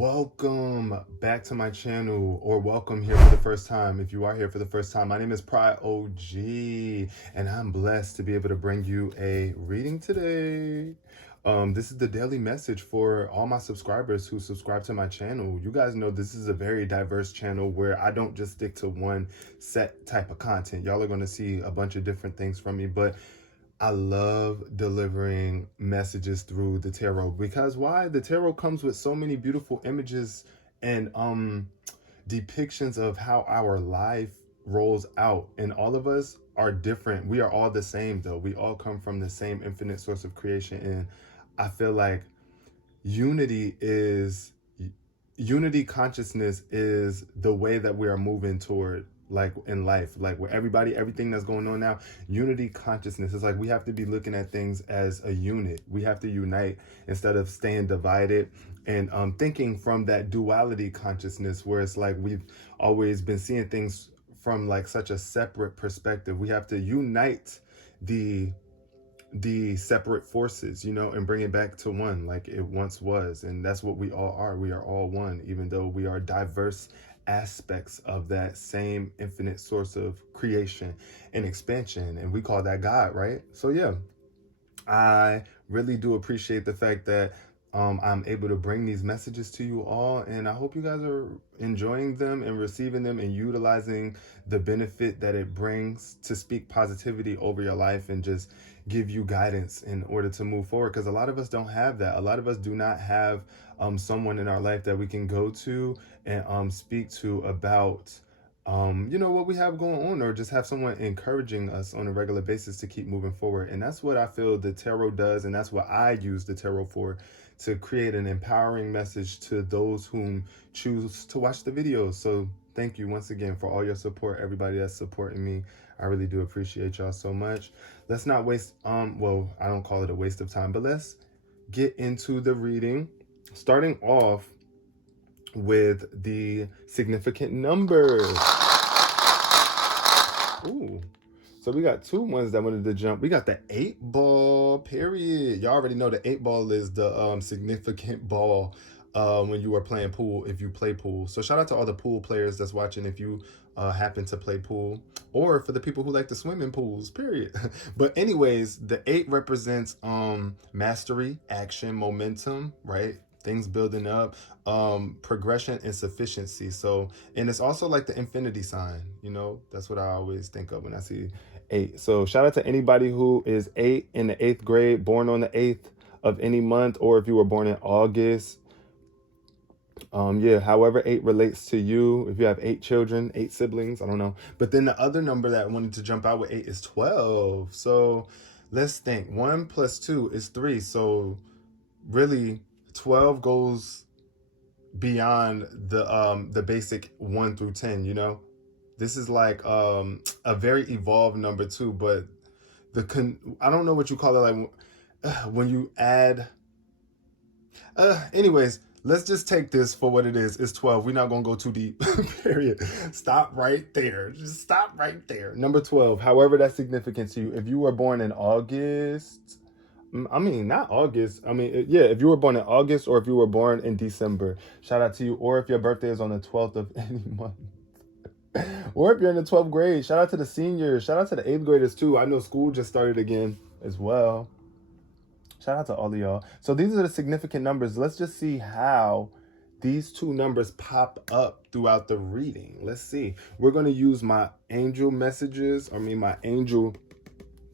Welcome back to my channel, or welcome here for the first time. If you are here for the first time, my name is prod.og, and I'm blessed to be able to bring you a reading today. This is the daily message for all my subscribers who subscribe to my channel. You guys know this is a very diverse channel where I don't just stick to one set type of content. Y'all are going to see a bunch of different things from me, but I love delivering messages through the tarot because why? The tarot comes with so many beautiful images and depictions of how our life rolls out, and all of us are different. We are all the same though. We all come from the same infinite source of creation, and I feel like unity is unity consciousness is the way that we are moving toward, like in life, like with everything that's going on now. Unity consciousness is like we have to be looking at things as a unit. We have to unite instead of staying divided, and thinking from that duality consciousness where it's like we've always been seeing things from like such a separate perspective. We have to unite the separate forces, and bring it back to one like it once was. And that's what we all are. We are all one, even though we are diverse aspects of that same infinite source of creation and expansion, and we call that God, right? So yeah, I really do appreciate the fact that I'm able to bring these messages to you all, and I hope you guys are enjoying them and receiving them and utilizing the benefit that it brings to speak positivity over your life and just give you guidance in order to move forward, because a lot of us don't have that. A lot of us do not have someone in our life that we can go to and speak to about what we have going on, or just have someone encouraging us on a regular basis to keep moving forward. And that's what I feel the tarot does, and that's what I use the tarot for, to create an empowering message to those whom choose to watch the videos. So thank you once again for all your support, everybody that's supporting me. I really do appreciate y'all so much. Let's not waste, well, I don't call it a waste of time, but let's get into the reading, starting off with the significant numbers. Ooh. So we got two ones that wanted to jump. We got the 8-ball, period. Y'all already know the 8-ball is the significant ball when you are playing pool, if you play pool. So shout out to all the pool players that's watching if you happen to play pool, or for the people who like to swim in pools, period. But anyways, the 8 represents mastery, action, momentum, right? Things building up, progression and sufficiency. So, and it's also like the infinity sign, that's what I always think of when I see 8. So shout out to anybody who is 8 in the 8th grade, born on the 8th of any month, or if you were born in August. However 8 relates to you. If you have 8 children, 8 siblings, I don't know. But then the other number that I wanted to jump out with 8 is 12. So let's think. 1 plus 2 is 3. So really 12 goes beyond the basic 1 through 10. This is like a very evolved number too, but I don't know what you call it, like when you add anyways, let's just take this for what it is. It's 12. We're not gonna go too deep. Period. Stop right there. Just stop right there. Number 12, however that's significant to you. If you were born in August, not August. If you were born in August, or if you were born in December, shout out to you. Or if your birthday is on the 12th of any month. Or if you're in the 12th grade, shout out to the seniors. Shout out to the 8th graders too. I know school just started again as well. Shout out to all of y'all. So these are the significant numbers. Let's just see how these two numbers pop up throughout the reading. Let's see. We're going to use my angel messages, my angel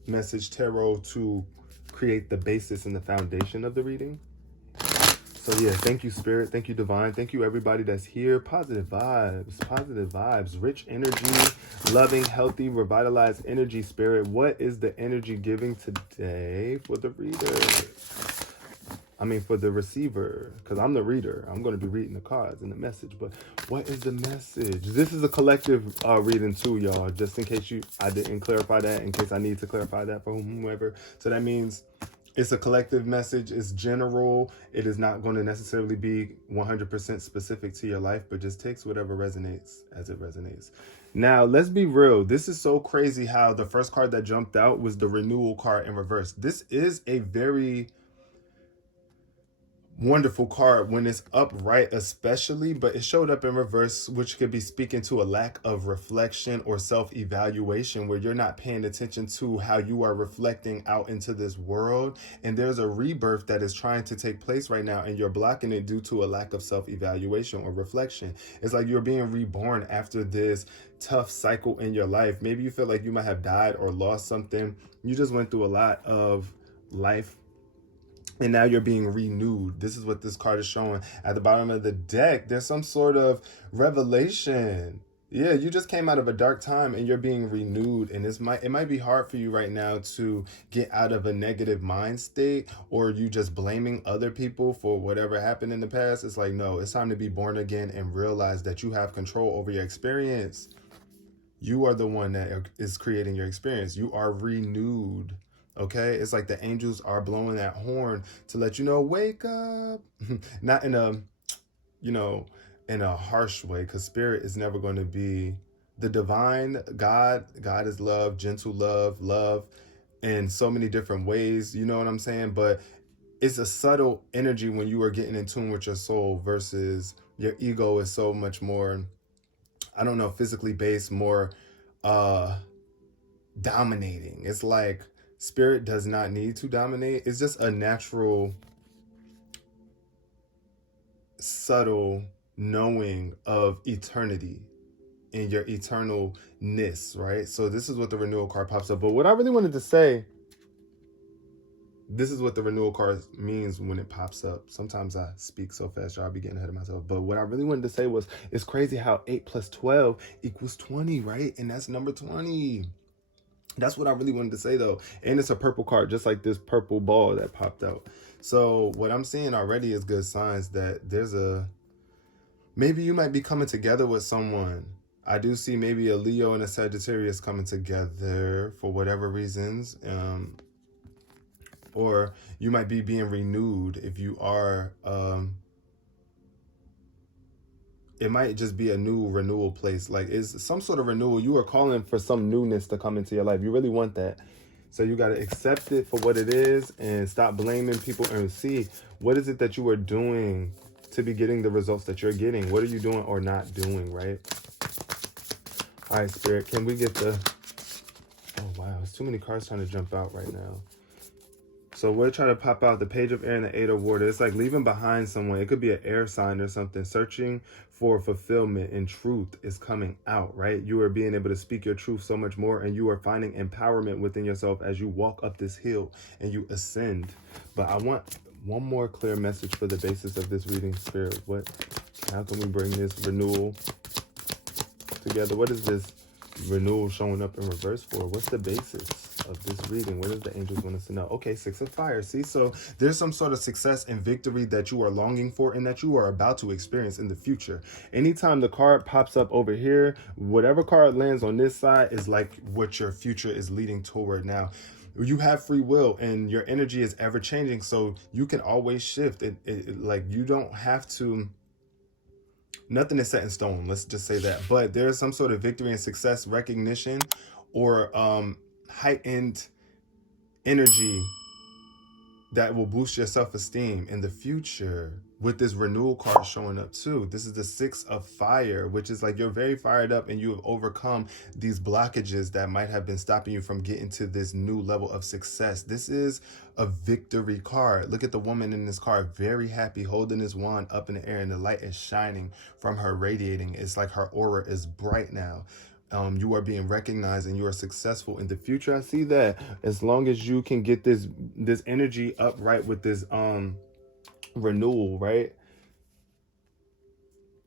message tarot to create the basis and the foundation of the reading. So yeah, thank you, Spirit. Thank you, Divine. Thank you, everybody that's here. Positive vibes, rich energy, loving, healthy, revitalized energy, Spirit. What is the energy giving today for the reader? For the receiver, because I'm the reader. I'm going to be reading the cards and the message, but what is the message? This is a collective reading too, y'all, just in case I didn't clarify that, in case I need to clarify that for whomever. So that means it's a collective message. It's general. It is not going to necessarily be 100% specific to your life, but just takes whatever resonates as it resonates. Now, let's be real. This is so crazy how the first card that jumped out was the renewal card in reverse. This is a very wonderful card when it's upright, especially, but it showed up in reverse, which could be speaking to a lack of reflection or self-evaluation, where you're not paying attention to how you are reflecting out into this world. And there's a rebirth that is trying to take place right now, and you're blocking it due to a lack of self-evaluation or reflection. It's like you're being reborn after this tough cycle in your life. Maybe you feel like you might have died or lost something. You just went through a lot of life, and now you're being renewed. This is what this card is showing. At the bottom of the deck, there's some sort of revelation. Yeah, you just came out of a dark time and you're being renewed. And it might be hard for you right now to get out of a negative mind state, or you just blaming other people for whatever happened in the past. It's like, no, it's time to be born again and realize that you have control over your experience. You are the one that is creating your experience. You are renewed. Okay, it's like the angels are blowing that horn to let you know, wake up. Not in a, in a harsh way, because spirit is never going to be the divine. God is love, gentle love in so many different ways. You know what I'm saying? But it's a subtle energy when you are getting in tune with your soul, versus your ego is so much more, I don't know, physically based, more dominating. It's like spirit does not need to dominate. It's just a natural, subtle knowing of eternity and your eternalness, right? So this is what the renewal card pops up. But what I really wanted to say, this is what the renewal card means when it pops up. Sometimes I speak so fast, y'all be getting ahead of myself. But what I really wanted to say was, it's crazy how 8 plus 12 equals 20, right? And that's number 20. That's what I really wanted to say, though. And it's a purple card, just like this purple ball that popped out. So what I'm seeing already is good signs that maybe you might be coming together with someone. I do see maybe a Leo and a Sagittarius coming together for whatever reasons. Or you might be being renewed if you are... it might just be a new renewal place. Like, it's some sort of renewal. You are calling for some newness to come into your life. You really want that. So you got to accept it for what it is and stop blaming people and see what is it that you are doing to be getting the results that you're getting. What are you doing or not doing, right? All right, Spirit, can we get the... Oh, wow. It's too many cards trying to jump out right now. So we're trying to pop out the Page of Air and the 8 of Water. It's like leaving behind someone. It could be an air sign or something. Searching for fulfillment and truth is coming out, right? You are being able to speak your truth so much more, and you are finding empowerment within yourself as you walk up this hill and you ascend. But I want one more clear message for the basis of this reading, Spirit. How can we bring this renewal together? What is this renewal showing up in reverse for? What's the basis of this reading? What does the angels want us to know? Okay, 6 of Fire. See, so there's some sort of success and victory that you are longing for and that you are about to experience in the future. Anytime the card pops up over here, whatever card lands on this side is like what your future is leading toward. Now, you have free will and your energy is ever changing, so you can always shift it. Like, you don't have to... Nothing is set in stone, let's just say that. But there's some sort of victory and success recognition, or heightened energy that will boost your self-esteem in the future, with this renewal card showing up too. This is the 6 of Fire, which is like you're very fired up and you have overcome these blockages that might have been stopping you from getting to this new level of success. This is a victory card. Look at the woman in this card, very happy, holding this wand up in the air, and the light is shining from her, radiating. It's like her aura is bright now. You are being recognized and you are successful in the future. I see that as long as you can get this energy upright with this renewal, right?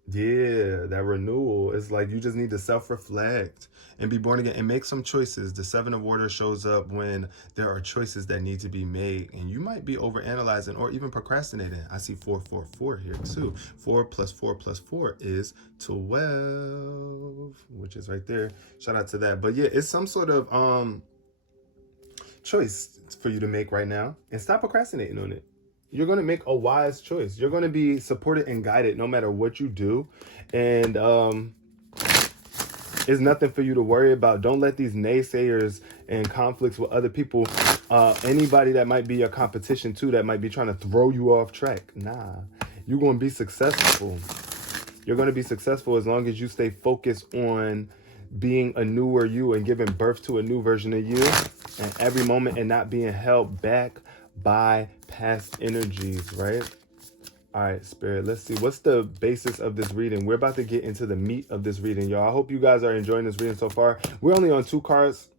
Yeah, that renewal is like you just need to self-reflect and be born again and make some choices. The 7 of Water shows up when there are choices that need to be made, and you might be overanalyzing or even procrastinating. I see 444 here too. 4 plus 4 plus 4 is 12, which is right there. Shout out to that. But yeah, it's some sort of choice for you to make right now, and stop procrastinating on it. You're going to make a wise choice. You're going to be supported and guided no matter what you do. And It's nothing for you to worry about. Don't let these naysayers and conflicts with other people, anybody that might be your competition too, that might be trying to throw you off track. Nah, you're going to be successful. You're going to be successful as long as you stay focused on being a newer you and giving birth to a new version of you in every moment, and not being held back by past energies, right? All right, Spirit, let's see. What's the basis of this reading? We're about to get into the meat of this reading, y'all. I hope you guys are enjoying this reading so far. We're only on 2 cards.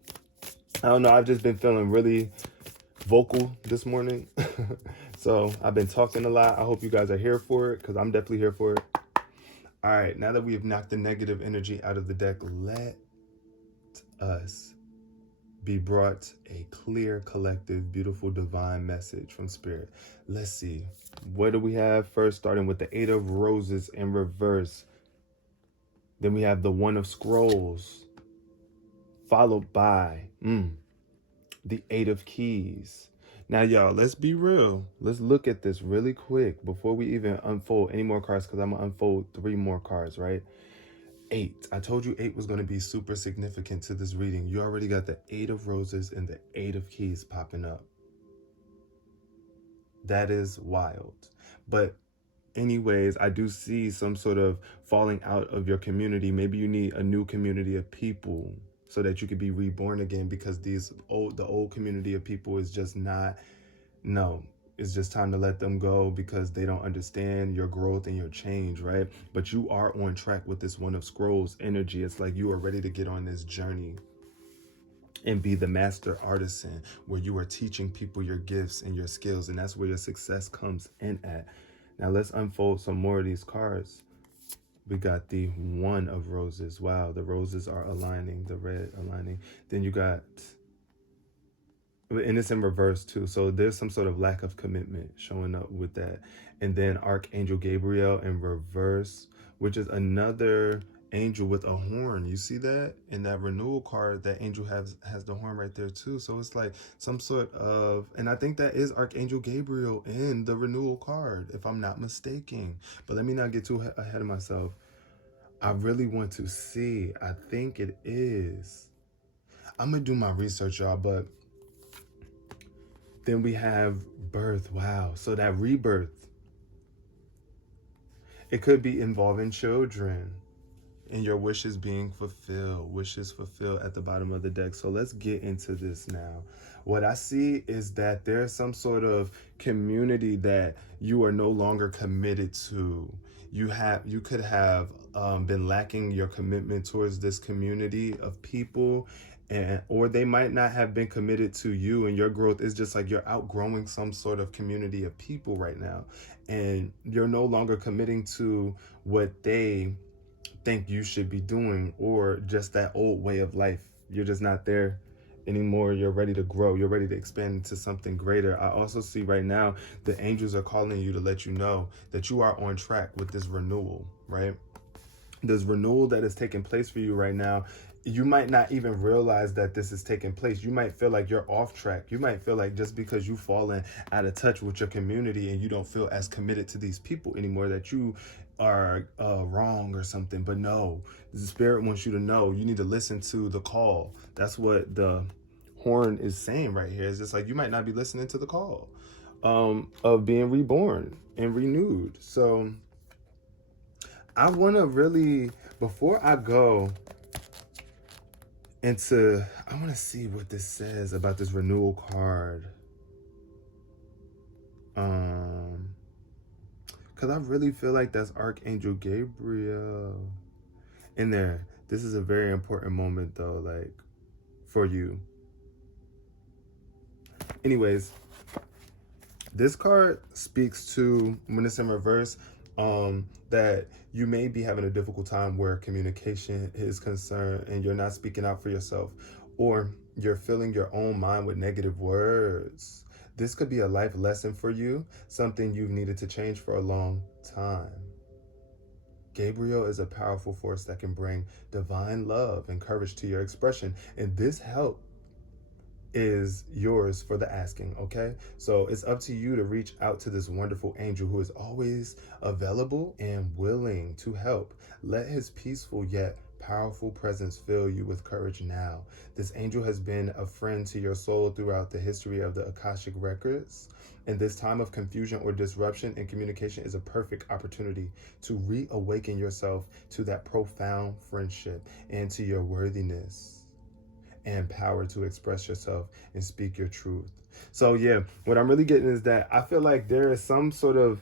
I don't know. I've just been feeling really vocal this morning. So I've been talking a lot. I hope you guys are here for it, because I'm definitely here for it. All right, now that we've knocked the negative energy out of the deck, let us be brought a clear, collective, beautiful, divine message from Spirit. Let's see. What do we have first? Starting with the 8 of Roses in reverse. Then we have the 1 of Scrolls, followed by the 8 of Keys. Now, y'all, let's be real. Let's look at this really quick before we even unfold any more cards, because I'm going to unfold 3 more cards, right? 8. I told you 8 was going to be super significant to this reading. You already got the 8 of Roses and the 8 of Keys popping up. That is wild. But anyways, I do see some sort of falling out of your community. Maybe you need a new community of people so that you could be reborn again, because the old community of people is just not, no, it's just time to let them go because they don't understand your growth and your change, right? But you are on track with this 1 of Scrolls energy. It's like you are ready to get on this journey and be the master artisan, where you are teaching people your gifts and your skills, and that's where your success comes in at. Now let's unfold some more of these cards. We got the 1 of Roses. Wow, the roses are aligning, the red aligning. Then you got, and it's in reverse too, so there's some sort of lack of commitment showing up with that. And then Archangel Gabriel in reverse, which is another angel with a horn. You see that in that renewal card? That angel has the horn right there too. So it's like some sort of, and I think that is Archangel Gabriel in the renewal card, if I'm not mistaken. But let me not get too ahead of myself. I really want to see. I think it is. I'm gonna do my research, y'all. But then we have birth. Wow. So that rebirth, it could be involving children and your wishes being fulfilled. Wishes fulfilled at the bottom of the deck. So let's get into this now. What I see is that there's some sort of community that you are no longer committed to. You could have been lacking your commitment towards this community of people, or they might not have been committed to you, and your growth is just like you're outgrowing some sort of community of people right now, and you're no longer committing to what they think you should be doing, or just that old way of life. You're just not there anymore. You're ready to grow. You're ready to expand into something greater. I also see right now the angels are calling you to let you know that you are on track with this renewal, right? This renewal that is taking place for you right now. You might not even realize that this is taking place. You might feel like you're off track. You might feel like just because you've fallen out of touch with your community and you don't feel as committed to these people anymore, that you are wrong or something. But no, the Spirit wants you to know you need to listen to the call. That's what the horn is saying right here. It's just like you might not be listening to the call of being reborn and renewed. So I want to really, before I go into, I want to see what this says about this renewal card. Because I really feel like that's Archangel Gabriel in there. This is a very important moment though, like for you. Anyways, this card speaks to, when it's in reverse, that you may be having a difficult time where communication is concerned and you're not speaking out for yourself, or you're filling your own mind with negative words. This could be a life lesson for you, something you've needed to change for a long time. Gabriel is a powerful force that can bring divine love and courage to your expression, and this help is yours for the asking, okay? So it's up to you to reach out to this wonderful angel who is always available and willing to help. Let his peaceful yet powerful presence fill you with courage now. This angel has been a friend to your soul throughout the history of the Akashic records. And this time of confusion or disruption in communication is a perfect opportunity to reawaken yourself to that profound friendship and to your worthiness and power to express yourself and speak your truth. So yeah, what I'm really getting is that I feel like there is some sort of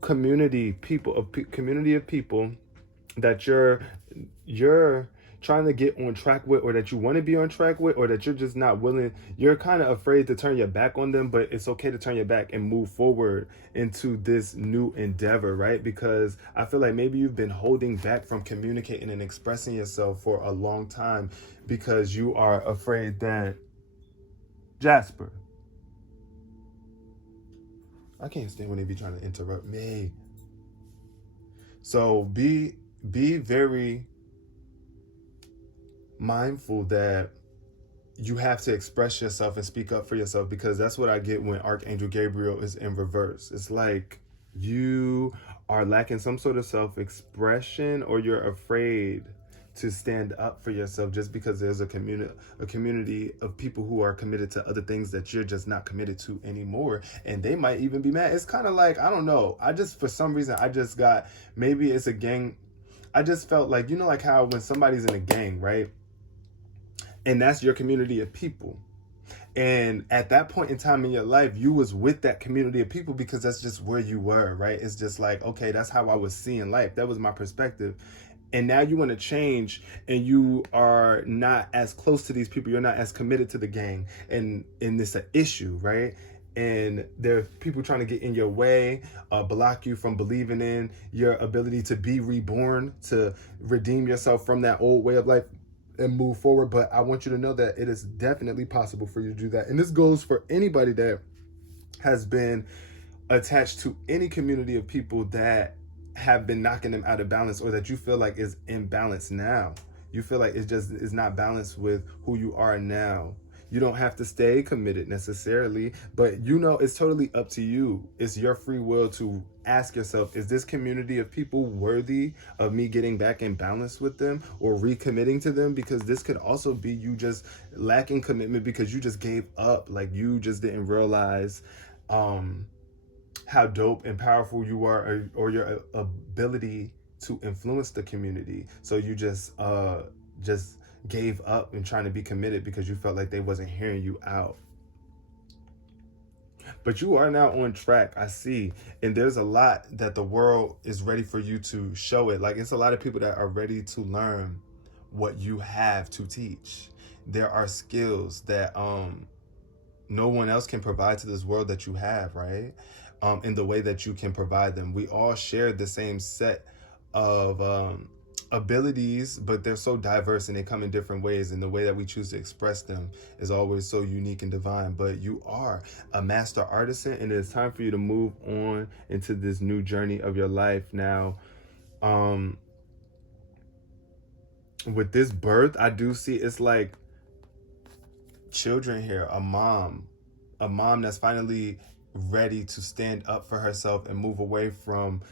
community of people that you're trying to get on track with, or that you want to be on track with, or that you're just not willing, you're kind of afraid to turn your back on them, but it's okay to turn your back and move forward into this new endeavor, right? Because I feel like maybe you've been holding back from communicating and expressing yourself for a long time because you are afraid that Jasper, I can't stand when they be trying to interrupt me. So be very mindful that you have to express yourself and speak up for yourself, because that's what I get when Archangel Gabriel is in reverse. It's like you are lacking some sort of self-expression, or you're afraid to stand up for yourself just because there's a community of people who are committed to other things that you're just not committed to anymore, and they might even be mad. It's kind of like, I don't know, I just, for some reason, I just got, maybe it's a gang, I just felt like, you know, like how when somebody's in a gang, right, and that's your community of people, and at that point in time in your life, you was with that community of people because that's just where you were, right? It's just like, okay, that's how I was seeing life. That was my perspective. And now you want to change, and you are not as close to these people. You're not as committed to the gang, and it's an issue, right? And there's people trying to get in your way, block you from believing in your ability to be reborn, to redeem yourself from that old way of life and move forward. But I want you to know that it is definitely possible for you to do that. And this goes for anybody that has been attached to any community of people that have been knocking them out of balance, or that you feel like is imbalanced now. You feel like it's just is not balanced with who you are now. You don't have to stay committed necessarily, but you know, it's totally up to you. It's your free will to ask yourself, is this community of people worthy of me getting back in balance with them or recommitting to them? Because this could also be you just lacking commitment because you just gave up. Like you just didn't realize how dope and powerful you are, or your ability to influence the community. So you just gave up and trying to be committed because you felt like they wasn't hearing you out. But you are now on track, I see. And there's a lot that the world is ready for you to show it. Like, it's a lot of people that are ready to learn what you have to teach. There are skills that no one else can provide to this world that you have, right? In the way that you can provide them. We all share the same set of abilities, but they're so diverse and they come in different ways, and the way that we choose to express them is always so unique and divine. But you are a master artisan, and it's time for you to move on into this new journey of your life. Now, with this birth, I do see it's like children here, a mom that's finally ready to stand up for herself and move away from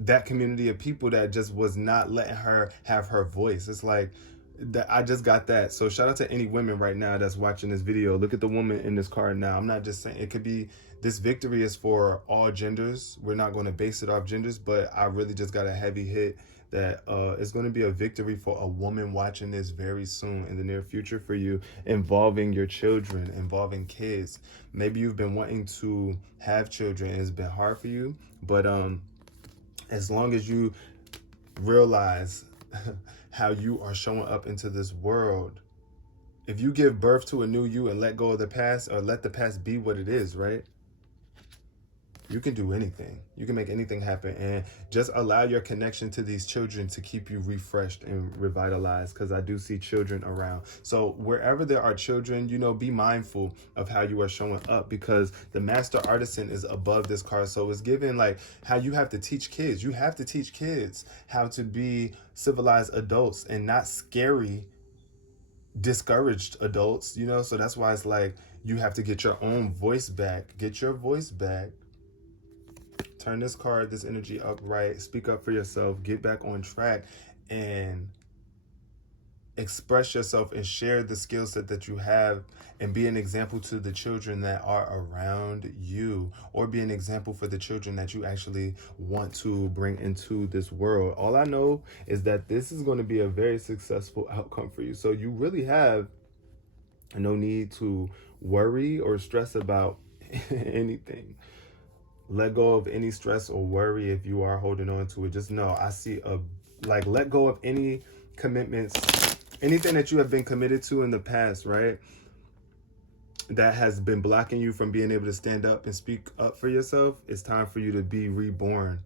that community of people that just was not letting her have her voice. It's like that. I just got that. So shout out to any women right now that's watching this video. Look at the woman in this card now. I'm not just saying, it could be, this victory is for all genders. We're not going to base it off genders, but I really just got a heavy hit that it's going to be a victory for a woman watching this very soon in the near future for you, involving your children, involving kids. Maybe you've been wanting to have children and it's been hard for you, but as long as you realize how you are showing up into this world, if you give birth to a new you and let go of the past, or let the past be what it is, right? You can do anything. You can make anything happen, and just allow your connection to these children to keep you refreshed and revitalized, because I do see children around. So wherever there are children, you know, be mindful of how you are showing up, because the master artisan is above this card. So it's given like how you have to teach kids. You have to teach kids how to be civilized adults and not scary, discouraged adults, you know? So that's why it's like you have to get your own voice back. Get your voice back. Turn this card, this energy upright, speak up for yourself, get back on track, and express yourself and share the skill set that you have, and be an example to the children that are around you, or be an example for the children that you actually want to bring into this world. All I know is that this is going to be a very successful outcome for you. So you really have no need to worry or stress about anything. Let go of any stress or worry if you are holding on to it. Just know, I see let go of any commitments, anything that you have been committed to in the past, right? That has been blocking you from being able to stand up and speak up for yourself. It's time for you to be reborn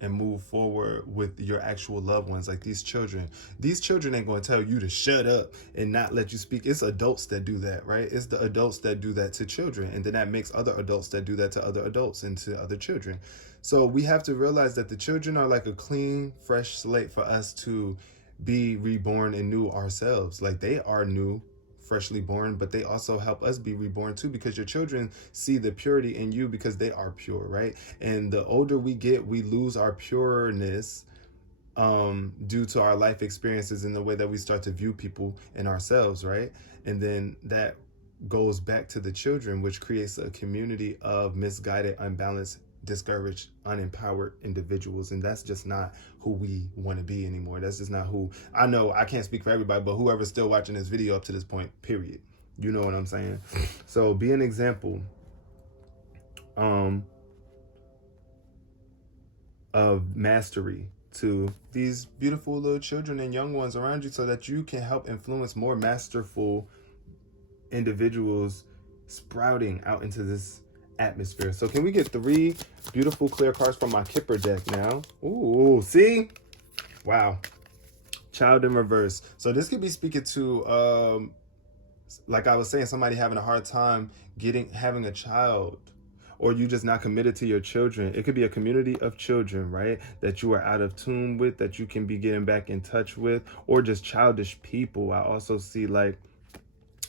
and move forward with your actual loved ones, like these children. These children ain't going to tell you to shut up and not let you speak. It's adults that do that, right? It's the adults that do that to children, and then that makes other adults that do that to other adults and to other children. So we have to realize that the children are like a clean, fresh slate for us to be reborn and new ourselves. Like, they are new, freshly born, but they also help us be reborn too, because your children see the purity in you because they are pure, right? And the older we get, we lose our pureness due to our life experiences and the way that we start to view people and ourselves, right? And then that goes back to the children, which creates a community of misguided, unbalanced, discouraged, unempowered individuals. And that's just not who we want to be anymore. That's just not who, I know I can't speak for everybody, but whoever's still watching this video up to this point, period. You know what I'm saying? So be an example of mastery to these beautiful little children and young ones around you, so that you can help influence more masterful individuals sprouting out into this atmosphere. So can we get 3 beautiful clear cards from my Kipper deck now? Ooh, see? Wow. Child in reverse. So this could be speaking to, like I was saying, somebody having a hard time having a child, or you just not committed to your children. It could be a community of children, right, that you are out of tune with, that you can be getting back in touch with, or just childish people. I also see like,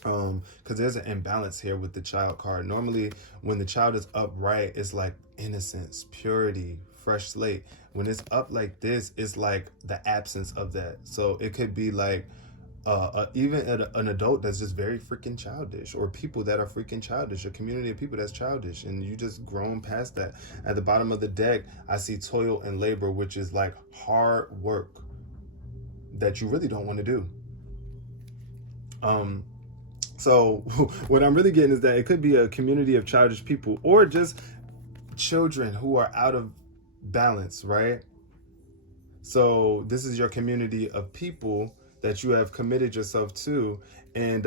because there's an imbalance here with the child card. Normally, when the child is upright, it's like innocence, purity, fresh slate. When it's up like this, it's like the absence of that. So it could be like even an adult that's just very freaking childish, or people that are freaking childish, a community of people that's childish, and you just grown past that. At the bottom of the deck, I see toil and labor, which is like hard work that you really don't want to do. So what I'm really getting is that it could be a community of childish people, or just children who are out of balance, right? So this is your community of people that you have committed yourself to, and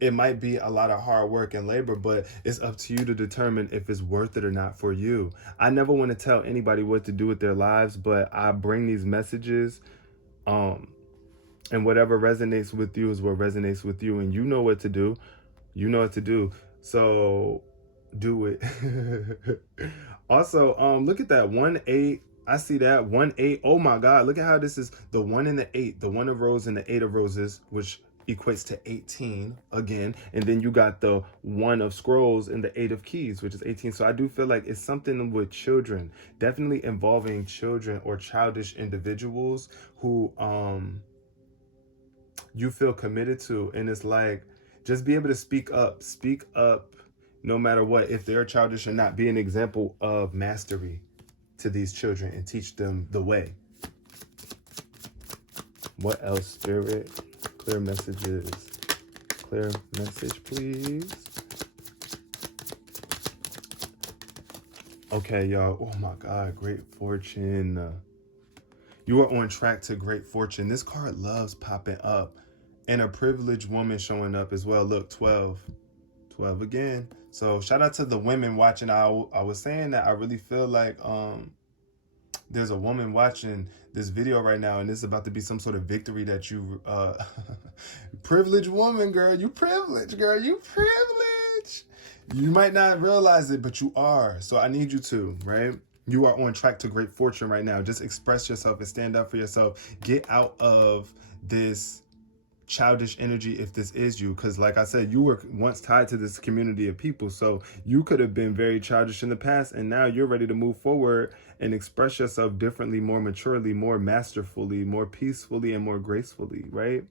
it might be a lot of hard work and labor, but it's up to you to determine if it's worth it or not for you. I never want to tell anybody what to do with their lives, but I bring these messages, and whatever resonates with you is what resonates with you, and you know what to do. You know what to do. So do it. Also, look at that 1-8. I see that 1-8. Oh my God, look at how this is the 1 and the 8, the 1 of roses and the 8 of roses, which equates to 18 again. And then you got the 1 of scrolls and the 8 of keys, which is 18. So I do feel like it's something with children, definitely involving children or childish individuals who you feel committed to. And it's like, just be able to speak up no matter what, if they're childish or not. Be an example of mastery to these children and teach them the way. What else, Spirit? Clear messages. Clear message, please. Okay, y'all. Oh my God, great fortune. You are on track to great fortune. This card loves popping up. And a privileged woman showing up as well. Look, 12. 12 again. So shout out to the women watching. I was saying that I really feel like there's a woman watching this video right now, and this is about to be some sort of victory that you privileged woman, girl. You privileged, girl. You privileged. You might not realize it, but you are. So I need you to, right? You are on track to great fortune right now. Just express yourself and stand up for yourself. Get out of this childish energy if this is you, because like I said, you were once tied to this community of people, so you could have been very childish in the past, and now you're ready to move forward and express yourself differently, more maturely, more masterfully, more peacefully, and more gracefully, right?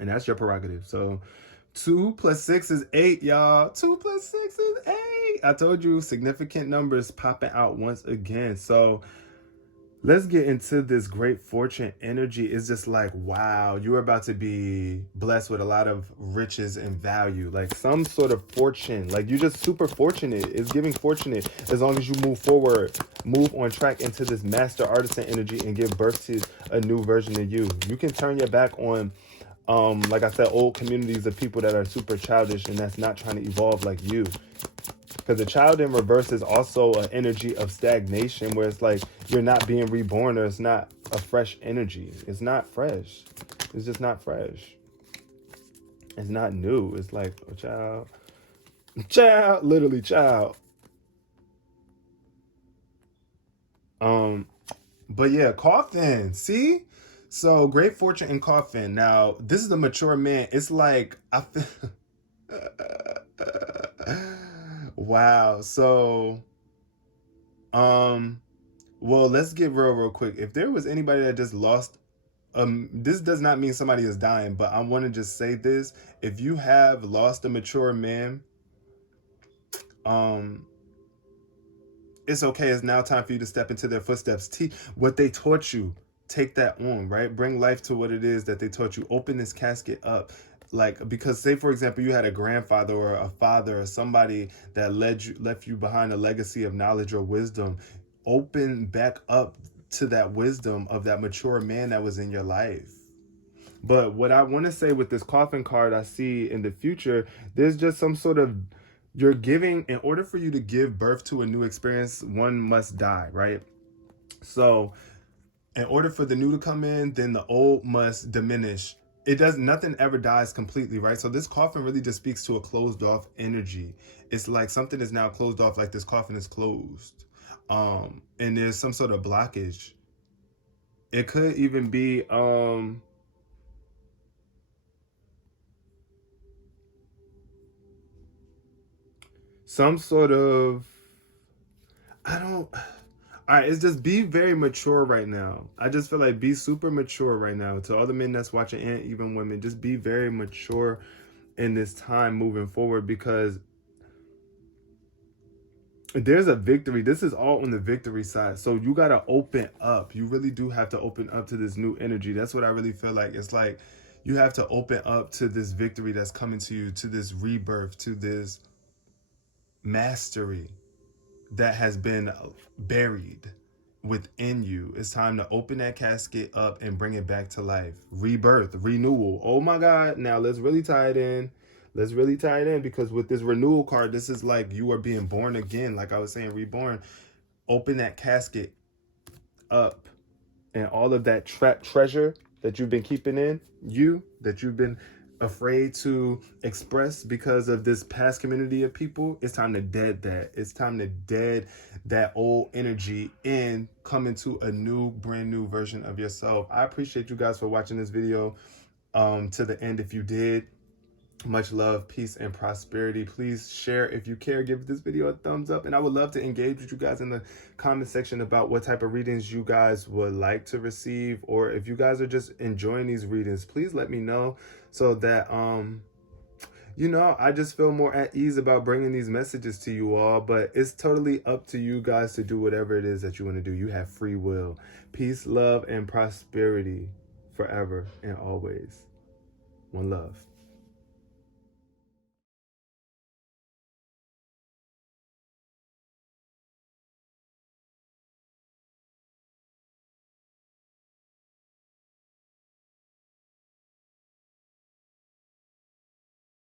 And that's your prerogative. So 2 plus 6 is 8, y'all. 2 plus 6 is 8. I told you, significant numbers popping out once again. So let's get into this great fortune energy. It's just like, wow, you're about to be blessed with a lot of riches and value, like some sort of fortune. Like you're just super fortunate. It's giving fortunate as long as you move forward, move on track into this master artisan energy and give birth to a new version of you. You can turn your back on like I said, old communities of people that are super childish and that's not trying to evolve like you. Because the child in reverse is also an energy of stagnation where it's like you're not being reborn, or it's not a fresh energy. It's not fresh. It's just not fresh. It's not new. It's like a child, literally child. But yeah, coffin. See? So great fortune in coffin. Now, this is a mature man. It's like I feel wow. So well, let's get real quick. If there was anybody that just lost this does not mean somebody is dying, but I want to just say this. If you have lost a mature man, it's okay. It's now time for you to step into their footsteps. What they taught you, take that on, right? Bring life to what it is that they taught you. Open this casket up. Like, because say, for example, you had a grandfather or a father or somebody that left you behind a legacy of knowledge or wisdom. Open back up to that wisdom of that mature man that was in your life. But what I want to say with this coffin card I see in the future, there's just some sort of, you're giving, in order for you to give birth to a new experience, one must die, right? So in order for the new to come in, then the old must diminish. Nothing ever dies completely, right? So this coffin really just speaks to a closed off energy. It's like something is now closed off, like this coffin is closed. And there's some sort of blockage. It could even be some sort of, all right, it's just be very mature right now. I just feel like be super mature right now. To all the men that's watching and even women, just be very mature in this time moving forward, because there's a victory. This is all on the victory side. So you got to open up. You really do have to open up to this new energy. That's what I really feel like. It's like you have to open up to this victory that's coming to you, to this rebirth, to this mastery that has been buried within you. It's time to open that casket up and bring it back to life. Rebirth, renewal. Oh my God. Now let's really tie it in. Let's really tie it in, because with this renewal card, this is like you are being born again. Like I was saying, reborn. Open that casket up, and all of that treasure that you've been keeping in you, that you've been afraid to express because of this past community of people, it's time to dead that. It's time to dead that old energy and come into a new, brand new version of yourself. I appreciate you guys for watching this video to the end. If you did, much love, peace, and prosperity. Please share if you care. Give this video a thumbs up. And I would love to engage with you guys in the comment section about what type of readings you guys would like to receive. Or if you guys are just enjoying these readings, please let me know, so that, you know, I just feel more at ease about bringing these messages to you all. But it's totally up to you guys to do whatever it is that you want to do. You have free will. Peace, love, and prosperity forever and always. One love.